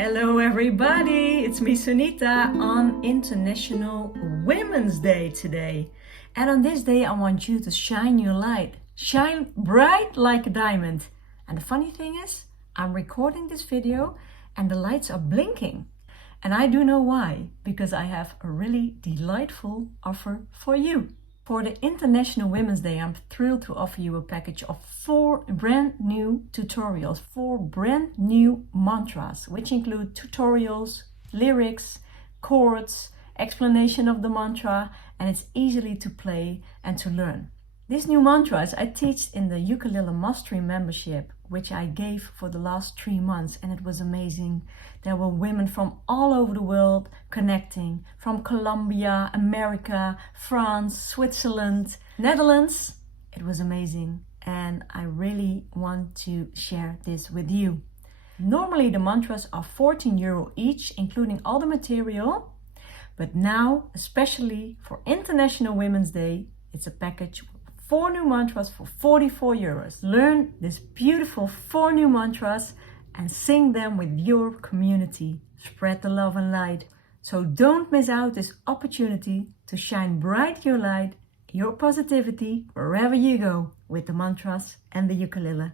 Hello everybody, it's me Sunita on International Women's Day today. And on this day I want you to shine your light. Shine bright like a diamond. And the funny thing is, I'm recording this video and the lights are blinking. And I do know why, because I have a really delightful offer for you. For the International Women's Day, I'm thrilled to offer you a package of 4 brand new tutorials, 4 brand new mantras, which include tutorials, lyrics, chords, explanation of the mantra, and it's easily to play and to learn. These new mantras I teach in the Ukulele Mastery membership, which I gave for the last 3 months, and it was amazing. There were women from all over the world connecting, from Colombia, America, France, Switzerland, Netherlands. It was amazing, and I really want to share this with you. Normally the mantras are €14 each, including all the material, but now, especially for International Women's Day, it's a package 4 new mantras for €44. Learn this beautiful 4 new mantras and sing them with your community. Spread the love and light. So don't miss out this opportunity to shine bright your light, your positivity, wherever you go with the mantras and the ukulele.